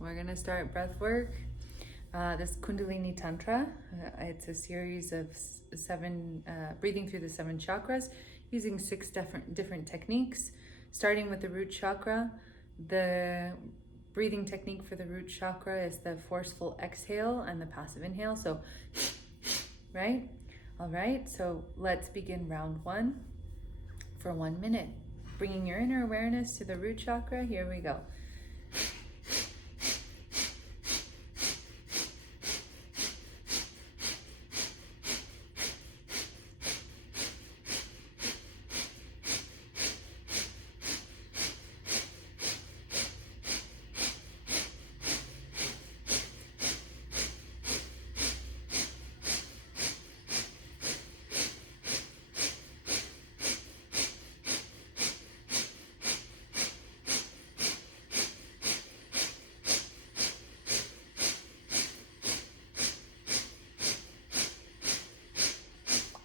We're gonna start breath work. This Kundalini Tantra. It's a series of seven, breathing through the seven chakras, using six different techniques. Starting with the root chakra, the breathing technique for the root chakra is the forceful exhale and the passive inhale. So, right? All right. So let's begin round one for 1 minute. Bringing your inner awareness to the root chakra. Here we go.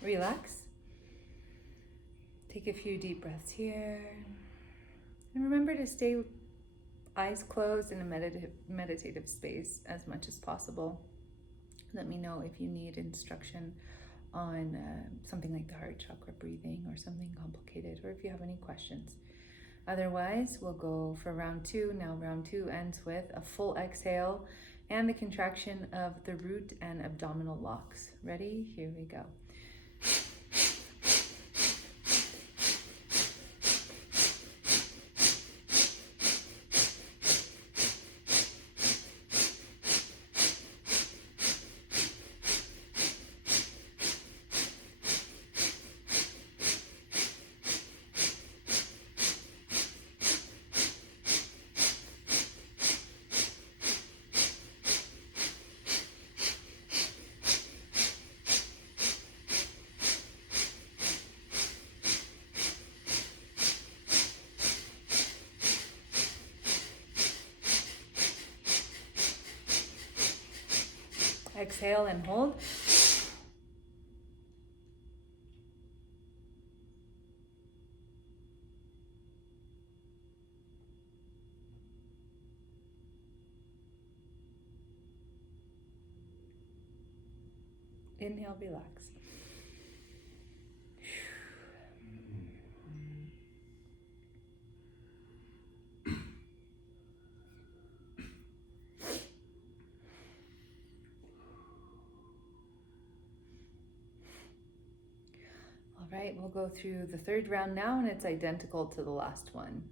Relax. Take a few deep breaths here. And remember to stay eyes closed in a meditative space as much as possible. Let me know if you need instruction on something like the heart chakra breathing or something complicated, or if you have any questions. Otherwise, we'll go for round two. Now round two ends with a full exhale and the contraction of the root and abdominal locks. Ready? Here we go. Exhale and hold. Inhale, relax. All right, we'll go through the third round now, and it's identical to the last one.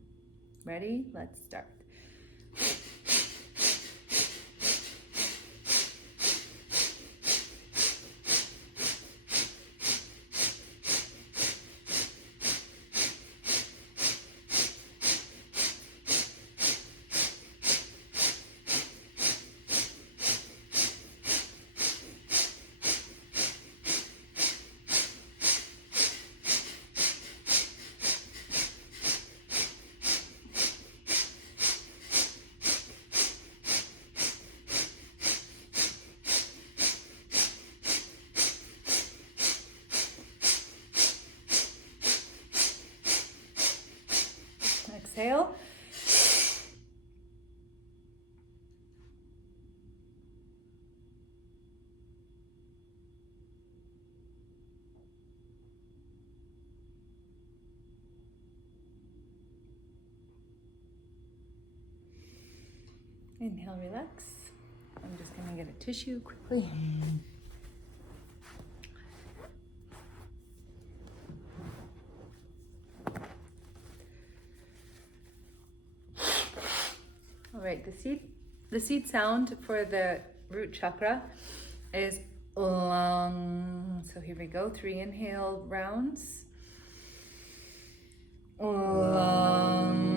Ready? Let's start. Exhale. Inhale, relax. I'm just going to get a tissue quickly. All right, the seed sound for the root chakra is long. So here we go, 3 inhale rounds. Long.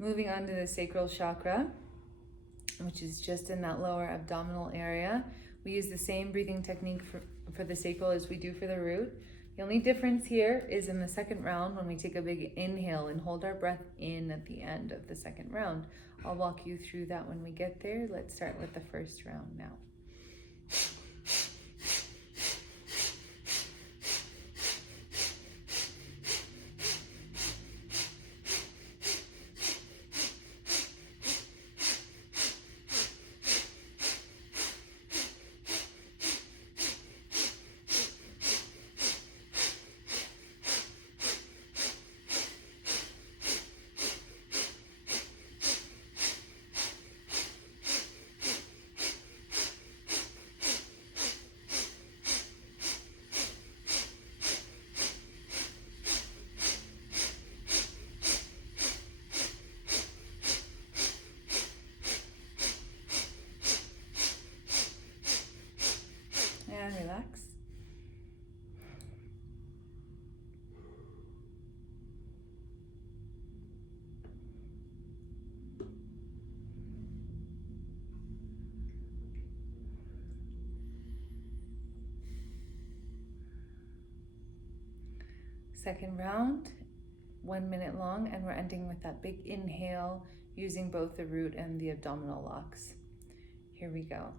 Moving on to the sacral chakra, which is just in that lower abdominal area. We use the same breathing technique for the sacral as we do for the root. The only difference here is in the second round when we take a big inhale and hold our breath in at the end of the second round. I'll walk you through that when we get there. Let's start with the first round now. And relax. Second round, 1 minute long, and we're ending with that big inhale using both the root and the abdominal locks. Here we go.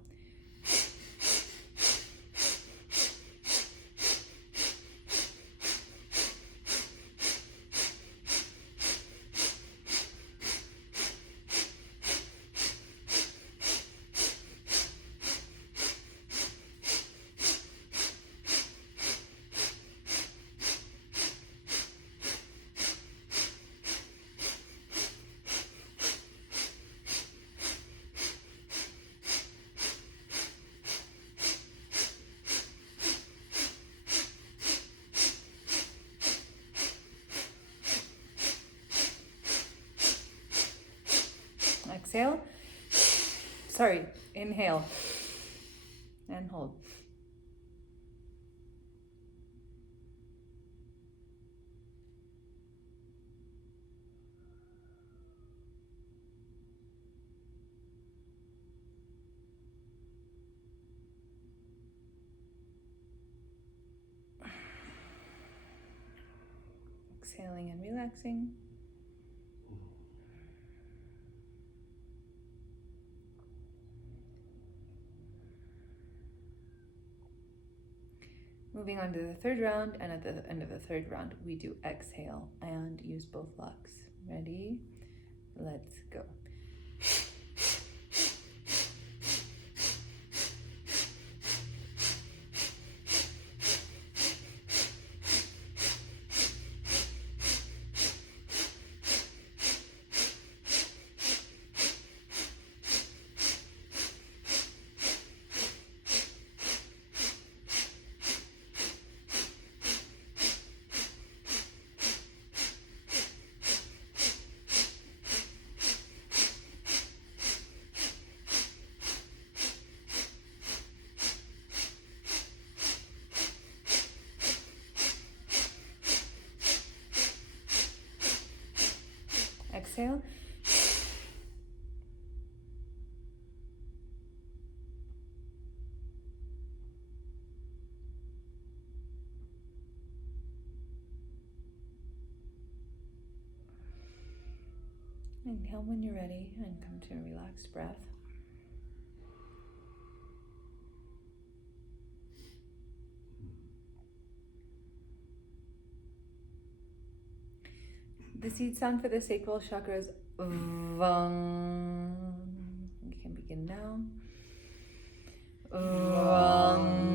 Exhale. Sorry, inhale. And hold. Exhaling and relaxing. Moving on to the third round, and at the end of the third round, we do exhale and use both locks. Ready? Let's go. Exhale. Inhale when you're ready and come to a relaxed breath. The seed sound for the sacral chakra is Vang. You can begin now. Vang.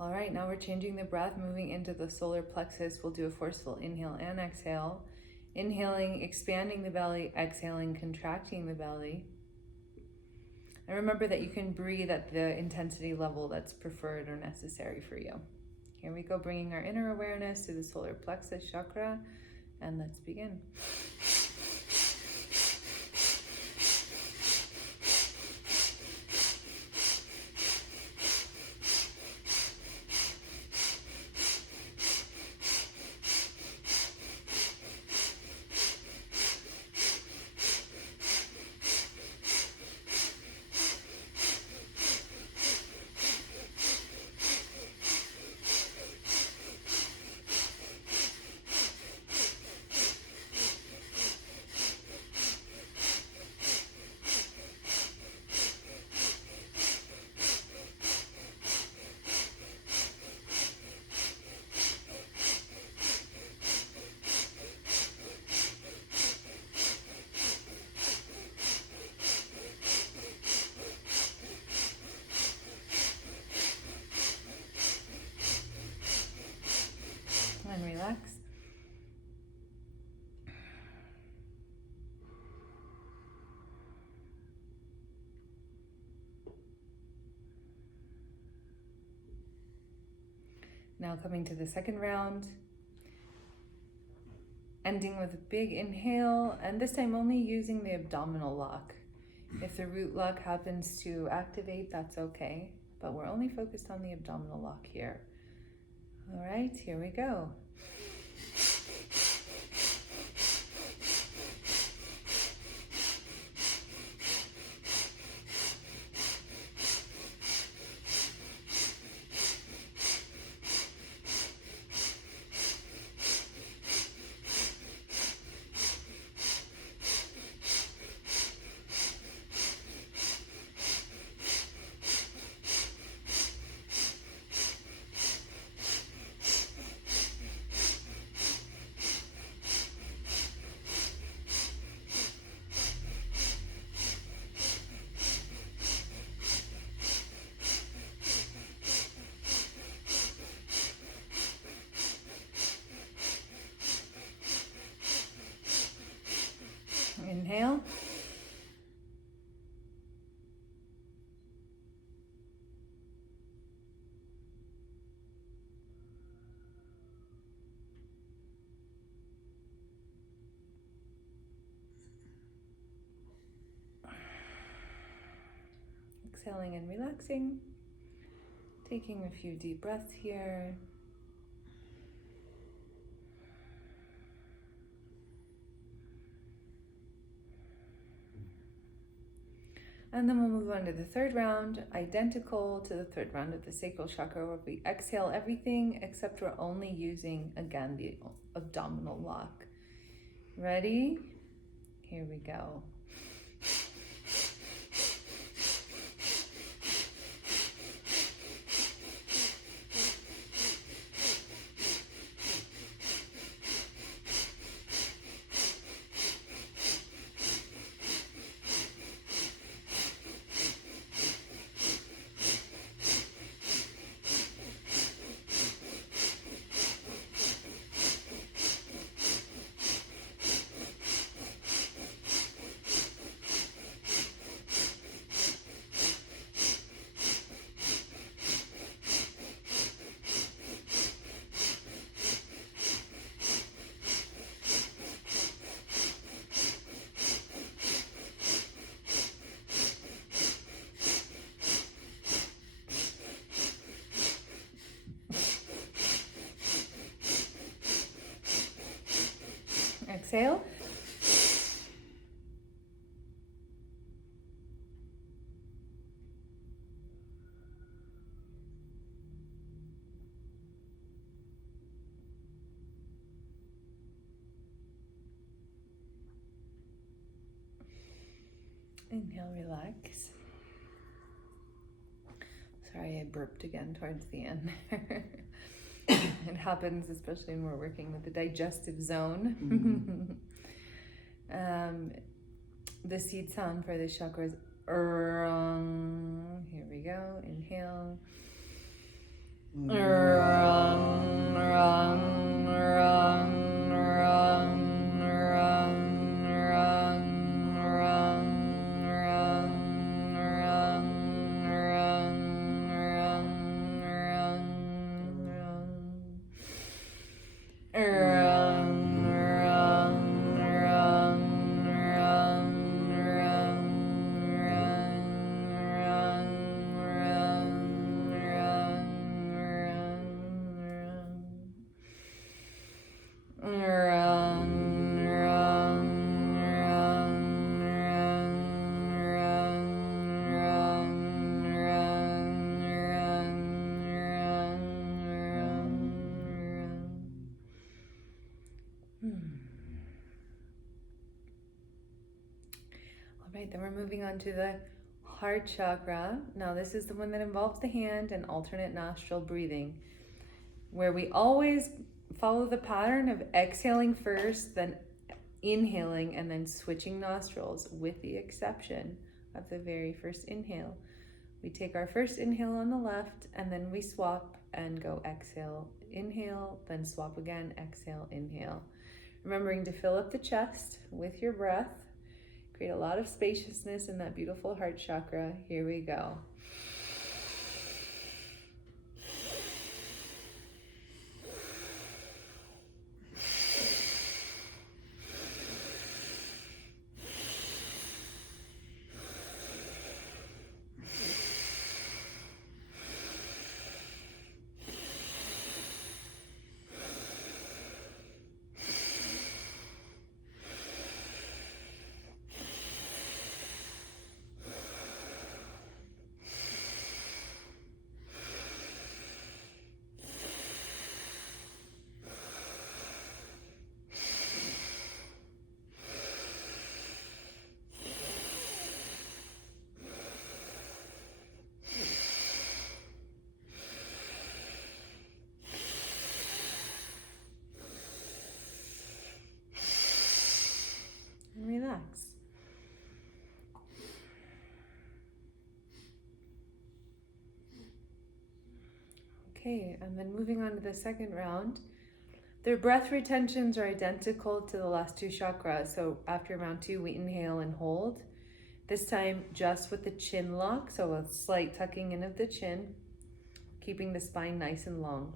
All right, now we're changing the breath, moving into the solar plexus. We'll do a forceful inhale and exhale. Inhaling, expanding the belly, exhaling, contracting the belly. And remember that you can breathe at the intensity level that's preferred or necessary for you. Here we go, bringing our inner awareness to the solar plexus chakra, and let's begin. And relax. Now coming to the second round, ending with a big inhale, and this time only using the abdominal lock. If the root lock happens to activate, that's okay, but we're only focused on the abdominal lock here. All right, here we go. Inhale. Exhaling and relaxing. Taking a few deep breaths here. And then we'll move on to the third round, identical to the third round of the sacral chakra, where we exhale everything except we're only using, again, the abdominal lock. Ready? Here we go. Exhale. Inhale, relax. Sorry, I burped again towards the end. It happens, especially when we're working with the digestive zone. The seed sound for this chakra is Here we go. Inhale. Alright, then we're moving on to the heart chakra. Now this is the one that involves the hand and alternate nostril breathing, where we always follow the pattern of exhaling first, then inhaling, and then switching nostrils, with the exception of the very first inhale. We take our first inhale on the left, and then we swap and go exhale, inhale, then swap again, exhale, inhale. Remembering to fill up the chest with your breath. Create a lot of spaciousness in that beautiful heart chakra. Here we go. And relax. Okay, and then moving on to the second round. Their breath retentions are identical to the last two chakras. So after round 2, we inhale and hold. This time just with the chin lock, so a slight tucking in of the chin, keeping the spine nice and long.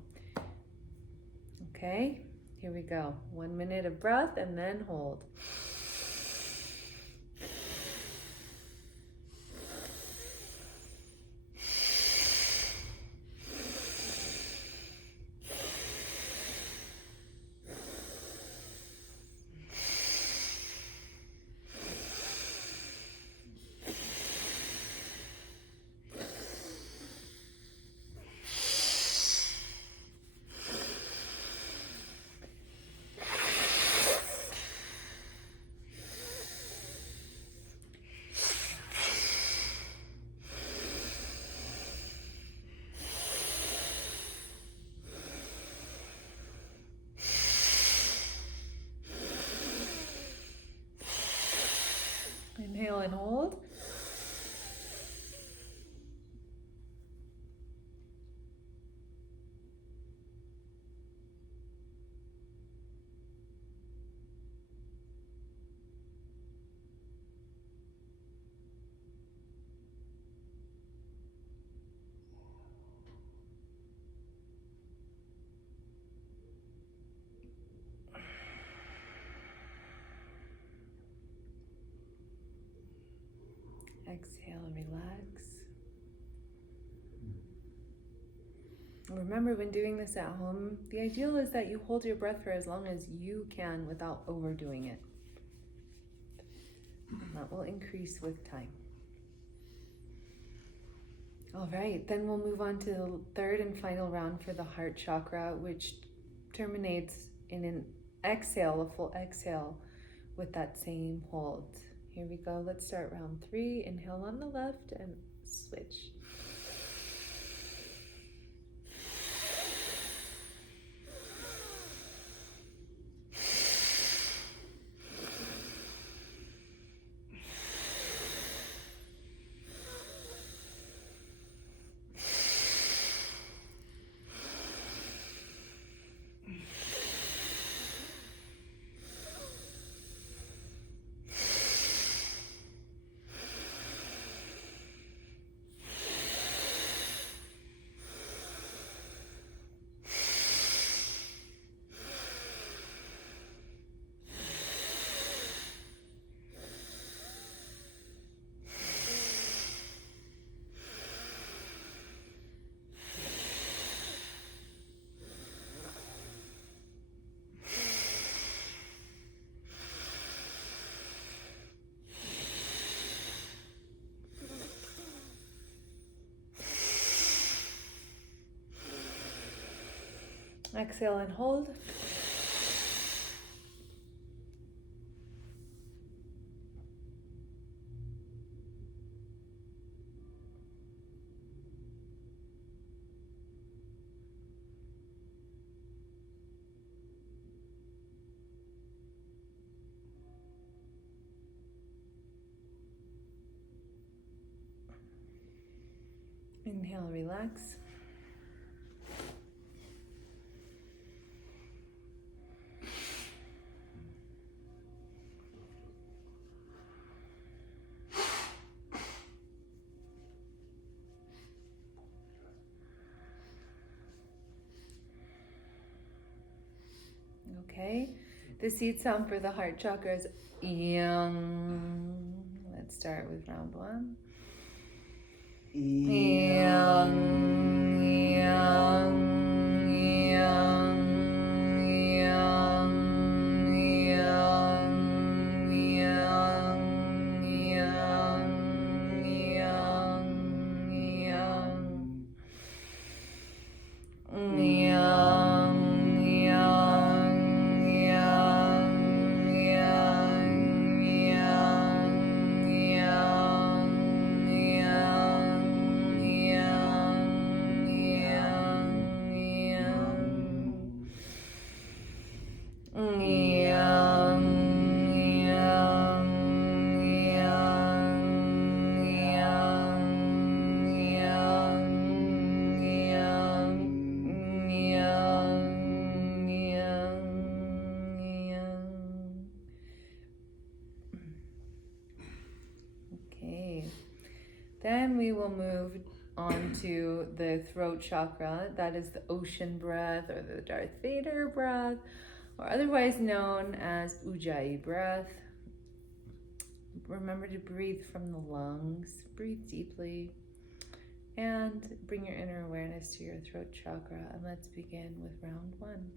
Okay, here we go. 1 minute of breath and then hold. Inhale and hold. Exhale and relax. Remember, when doing this at home, the ideal is that you hold your breath for as long as you can without overdoing it. And that will increase with time. All right, then we'll move on to the third and final round for the heart chakra, which terminates in an exhale, a full exhale with that same hold. Here we go. Let's start round 3. Inhale on the left and switch. Exhale and hold. Inhale, relax. Okay, the seed sound for the heart chakra is yang. Let's start with round one. Yang, yang, yang, yang, yang, yang, yang, yang, yang. Okay, then we will move on to the throat chakra. That is the ocean breath or the Darth Vader breath, or otherwise known as Ujjayi breath. Remember to breathe from the lungs. Breathe deeply and bring your inner awareness to your throat chakra. And let's begin with round one.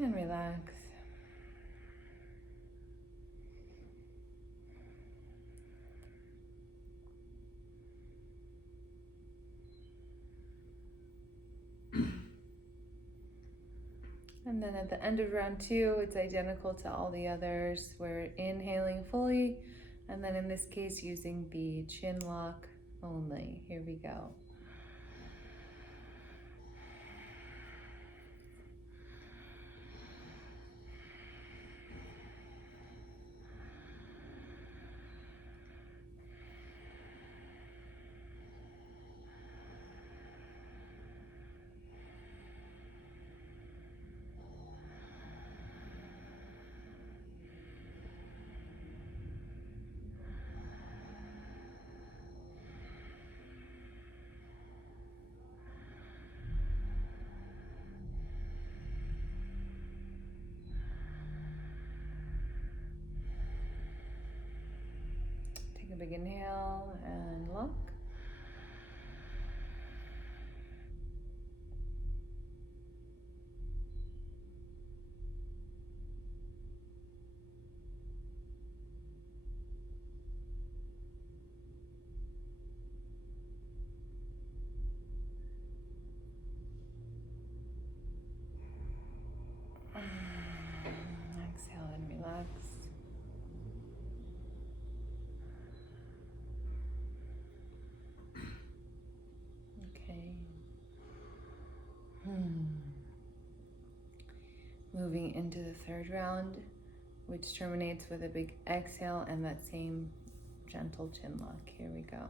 And relax. And then at the end of round two, it's identical to all the others. We're inhaling fully, and then in this case, using the chin lock only. Here we go. Take a big inhale and lock. Exhale and relax. Okay. Moving into the third round, which terminates with a big exhale and that same gentle chin lock. Here we go.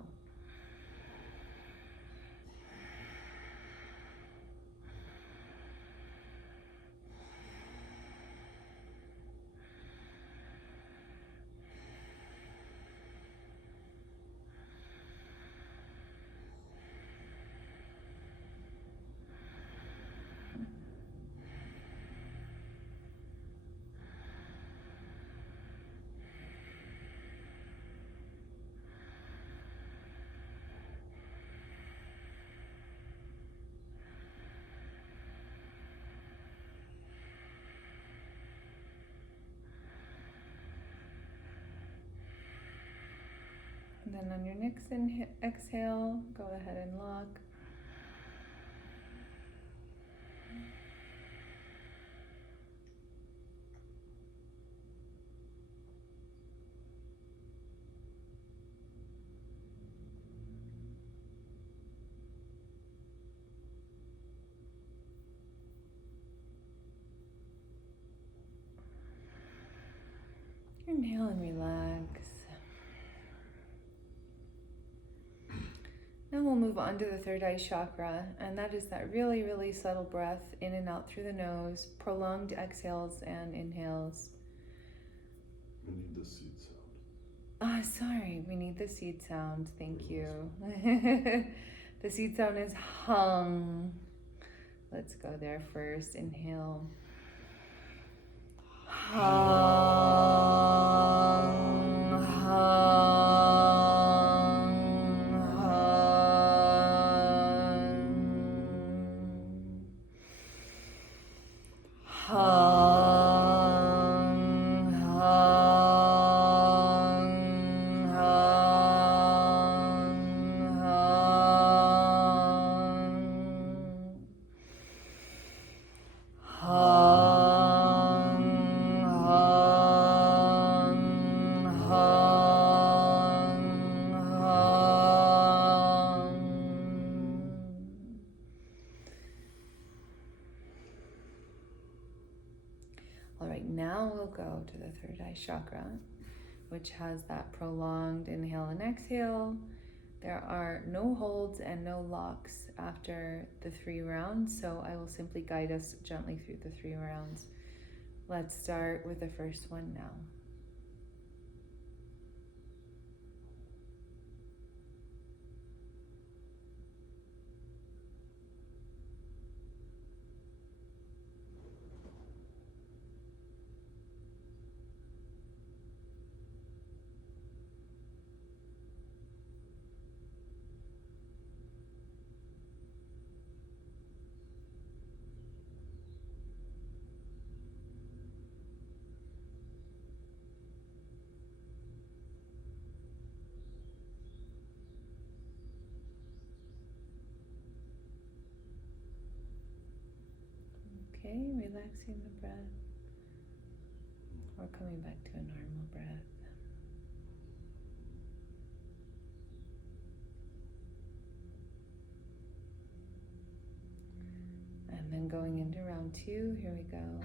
then on your next exhale, go ahead and lock. Inhale and relax. Now we'll move on to the third eye chakra, and that is that really, really subtle breath in and out through the nose, prolonged exhales and inhales. We need the seed sound. Ah, sorry, we need the seed sound. Thank you. The seed sound is hung. Let's go there first. Inhale. Hung, hung, hung, hung, hung, hung, hung, hung. All right, now we'll go to the third eye chakra, which has that prolonged inhale and exhale. There are no holds and no locks after the 3 rounds, so I will simply guide us gently through the 3 rounds. Let's start with the first one now. Okay, relaxing the breath. Or coming back to a normal breath. And then going into round 2, here we go.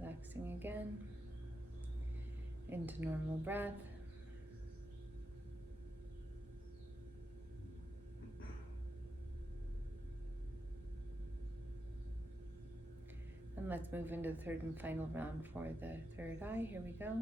Relaxing again into normal breath. And let's move into the third and final round for the third eye. Here we go.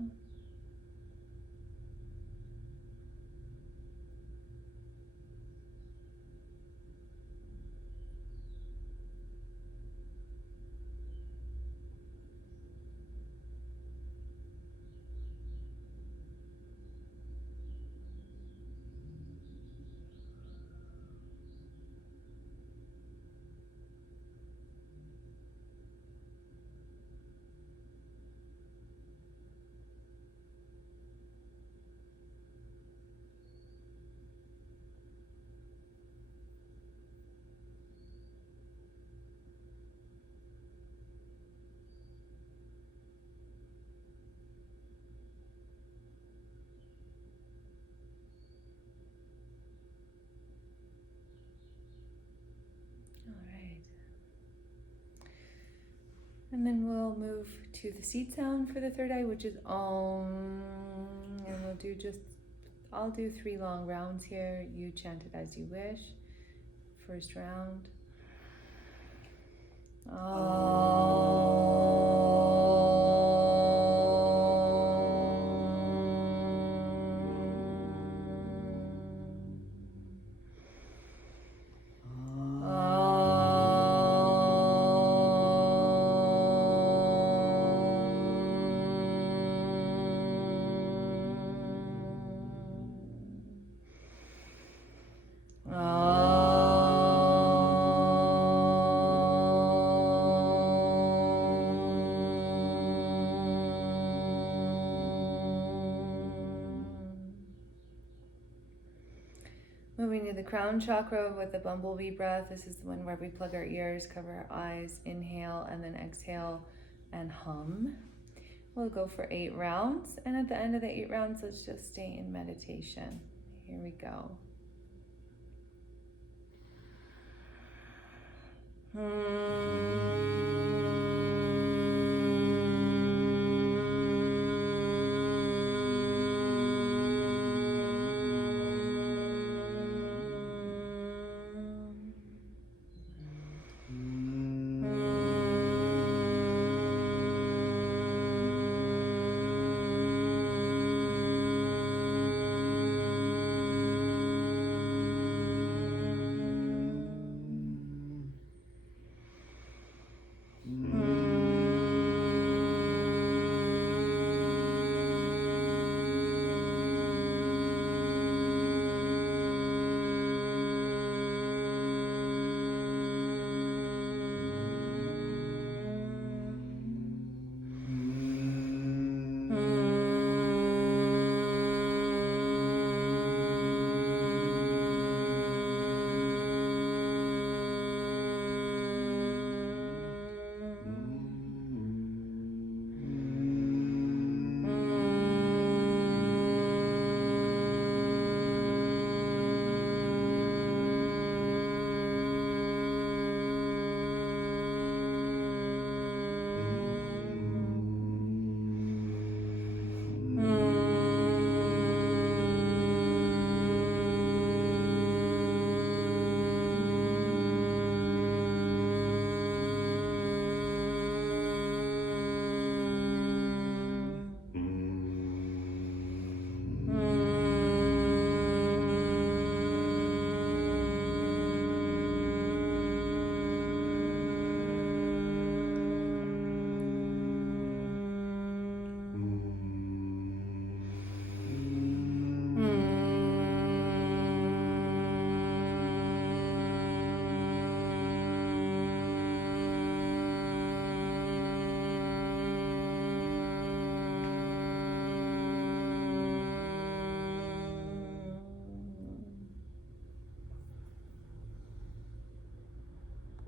And then we'll move to the seed sound for the third eye, which is Om. And we'll do just I'll do 3 long rounds here. You chant it as you wish. First round. Moving to the crown chakra with the bumblebee breath. This is the one where we plug our ears, cover our eyes, inhale, and then exhale and hum. We'll go for 8 rounds. And at the end of the 8 rounds, let's just stay in meditation. Here we go.